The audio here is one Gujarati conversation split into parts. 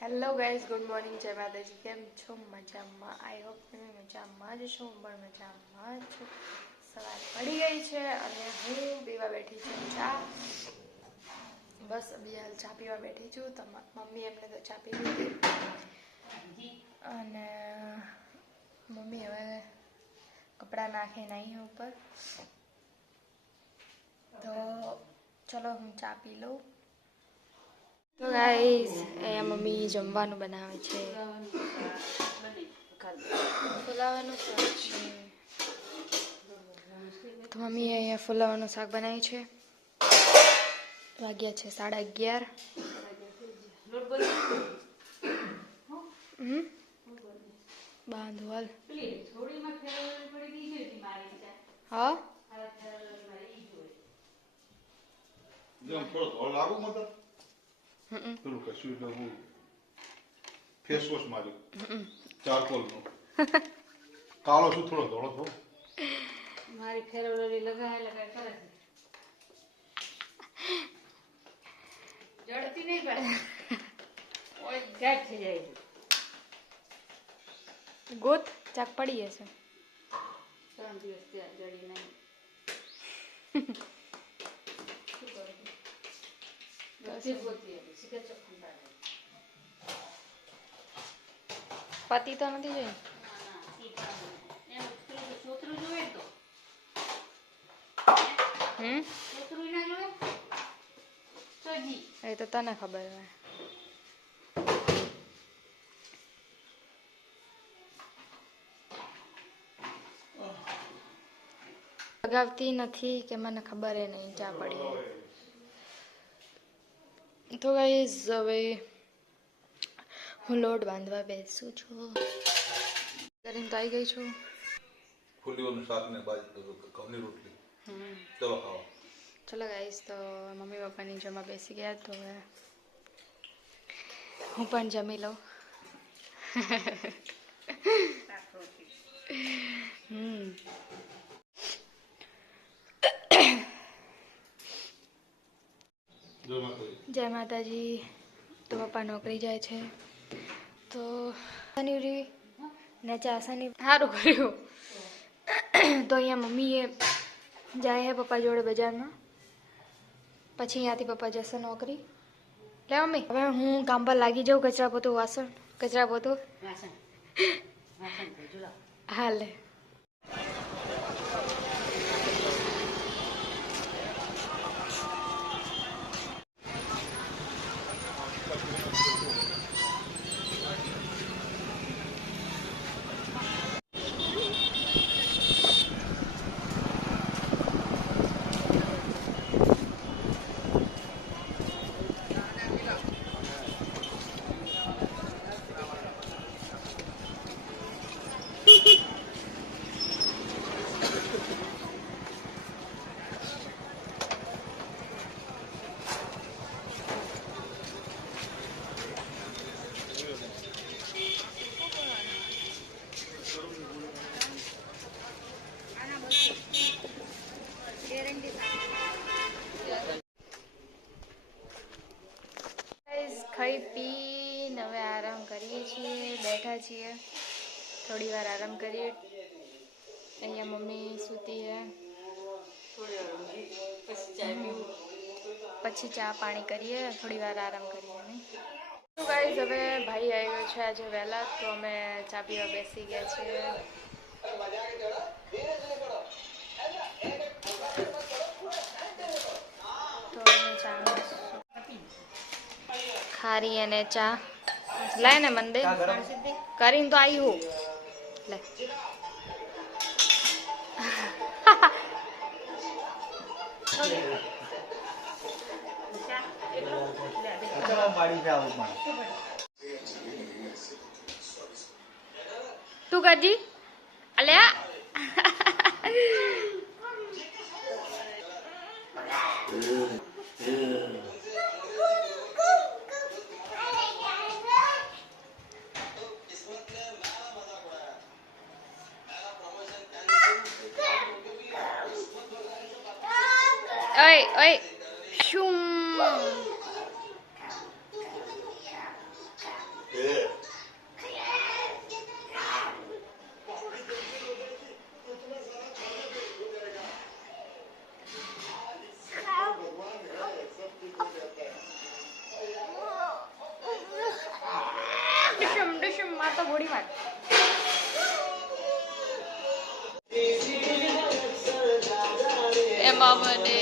હેલો ગાઈઝ, ગુડ મોર્નિંગ, જય માતાજી. કેમ છો? મજામાં? આઈ હોપ તમે મજામાં જ છો. હું પણ મજામાં છું. સવાર પડી ગઈ છે અને હું પીવા બેઠી છું ચા. બસ અભી હાલ ચા પીવા બેઠી છું. તો મમ્મી એમને તો ચા પી લીધી અને મમ્મી હવે કપડાં નાખીને અહીં ઉપર. તો ચલો હું ચા પી લઉં. તો ગાઈસ, અહીંયા મમ્મી જમવાનું બનાવે છે. ફુલાવાનું શાક છે. તો મમ્મી અહીંયા ફુલાવાનું શાક બનાવ્યું છે. વાગ્યા છે 11:30. બાંધવાલ હા પેલું કશું એટલે હું ફેસ વોશ માર્યું ચારકોલનો કાળો શું થોડો ધોળો થો મારી ફેરવલરી લગાય કરે છે જડતી નહીં પડે ઓય ગાંઠ થઈ જાય છે ગોત ચાક પડી હશે 3 દિવસ ત્યાં જડી નહીં પતિ તો નથી જોઈ. એ તો તને ખબર હોય. લગાવતી નથી કે મને ખબર એ નહીં ચા પડી. તો ગાઈઝ હવે હું લોટ બાંધવા બેસું છું. કરીને તો આવી ગઈ છું. ફૂલીઓનું શાક ને ઘઉંની રોટલી ચલો ખાવા. ચલો ગાઈઝ, તો મમ્મી પપ્પાની જમવા બેસી ગયા. તો હવે હું પણ જમી લઉં. જય માતાજી. તો પપ્પા નોકરી જાય છે. તો ને ચાસાની સારું કર્યું. તો અહીંયા મમ્મીએ જાય છે પપ્પા જોડે બજારમાં. પછી અહીંયાથી પપ્પા જશે નોકરી. લે મમ્મી, હવે હું કામ પર લાગી જાઉં. કચરા પોતું, વાસણ, કચરા પોતું. હા લે. ખાઈ પીને હવે આરામ કરીએ છીએ. બેઠા છીએ, થોડી વાર આરામ કરીએ. અહીંયા મમ્મી સૂતી છે. પછી ચા પાણી કરીએ, થોડી વાર આરામ કરીએ. નહીં તો ગાઈઝ, હવે ભાઈ આવી ગયો છે આજે વહેલા. તો અમે ચા પીવા બેસી ગયા છીએ. તો ચા ખારી અને ચા લાય ને મંદે કરીને તો આવી હું લે. તું કરજી અલ્યા. ઓય ઓય શું ડુશુમ ડુશુમ મારતો ગોળી માર. એમાં મને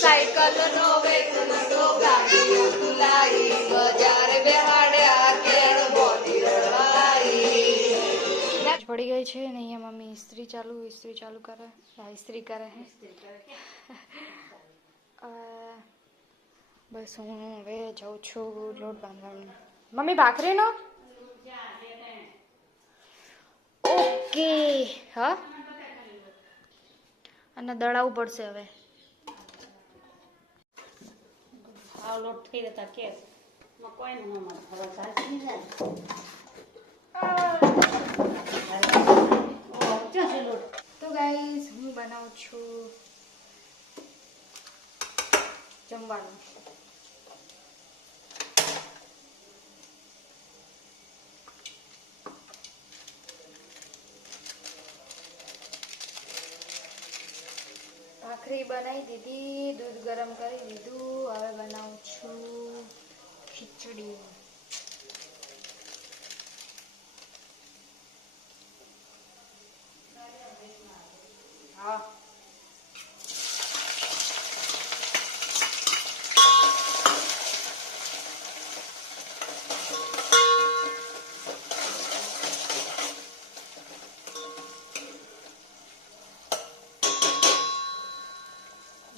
સાયકલ નો વેચતો ગાડીઓ તુલાઈ બજાર બેહાડ્યા કેર બોડી રવાઈ. પડી ગઈ છે ને અહીંયા મમ્મી ઇસ્ત્રી ચાલુ કરે. ઇસ્ત્રી કરે હે. બસ હું હવે જાઉં છું લોટ બાંધવાનું. મમ્મી ભાખરીનો ઓકે. હા અને દળાવવું પડશે હવે. આ લોટ થઈ જતા કેસ માં કોઈ ન માર ફરવા ચાલતી જાય. ઓ ક્યાં છે લોટ? તો ગાઈસ હું બનાવું છું જમવાનું. ભાખરી બનાવી દીધી, દૂધ ગરમ કરી દીધું. હવે બનાવું છું ખીચડી. હા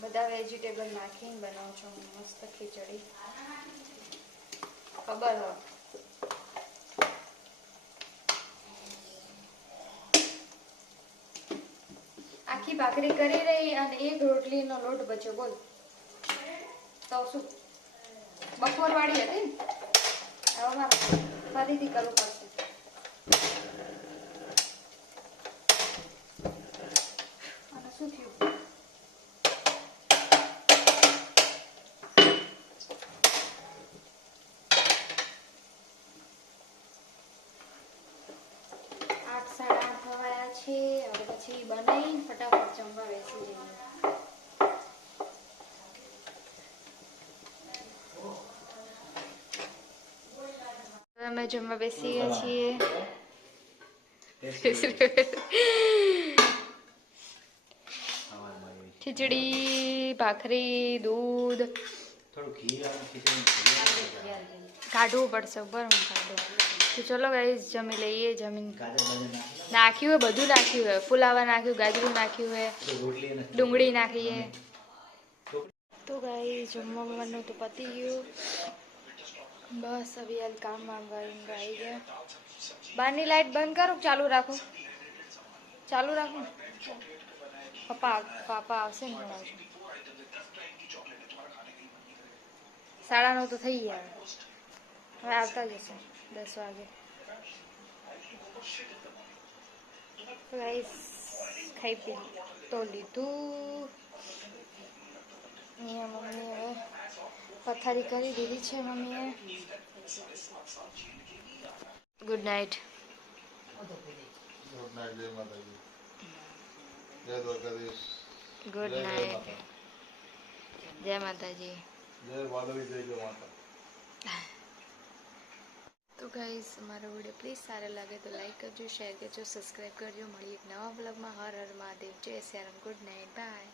બધા વેજીટેબલ નાખીને બનાવું છું મસ્ત ખીચડી. ખબર હોય આખી ભાખરી કરી રહી અને એક રોટલીનો લોટ બચ્યો. બોલ તો શું બપોર વાળી હતી ને. હવે મારે ફરીથી કરવું પડશે. અને શું થયું? છે. હવે પછી બનાવી ફટાફટ જમવા બેસી જઈએ. અમે જમવા બેસી ગયા છીએ. ખીચડી, ભાખરી, દૂધ કાઢવું પડશે. ઉપર હું કાઢું. તો ચલો ગાઈસ જમી લઈએ. જમીન નાખ્યું હોય, બધું નાખ્યું હોય. ફુલાવા નાખ્યું, ગાજરું નાખ્યું હોય, ડુંગળી નાખીએ. તો ગાઈસ જમવાનું તો પતી ગયું. બસ હવે હાલ કામ આવી ગયા. બહારની લાઈટ બંધ કરું ચાલુ રાખો? ચાલુ રાખો. પાપા આવશે ને ભણાવશે. 9:30 તો થઈ ગયા. હવે આવતા જશે 10 વાગે. ખાઈ પી તો લીધું. અહીંયા મમ્મી હવે પથારી કરી દીધી છે મમ્મીએ. Good night. Good night. જય માતાજી. તો ગાઈઝ અમારો વિડીયો પ્લીઝ સારો લાગે તો લાઈક કરજો, શેર કરજો, સબસ્ક્રાઈબ કરજો. મળીએ એક નવા બ્લોગમાં. હર હર મહાદેવ. જય સિયારામ. Good night. બાય.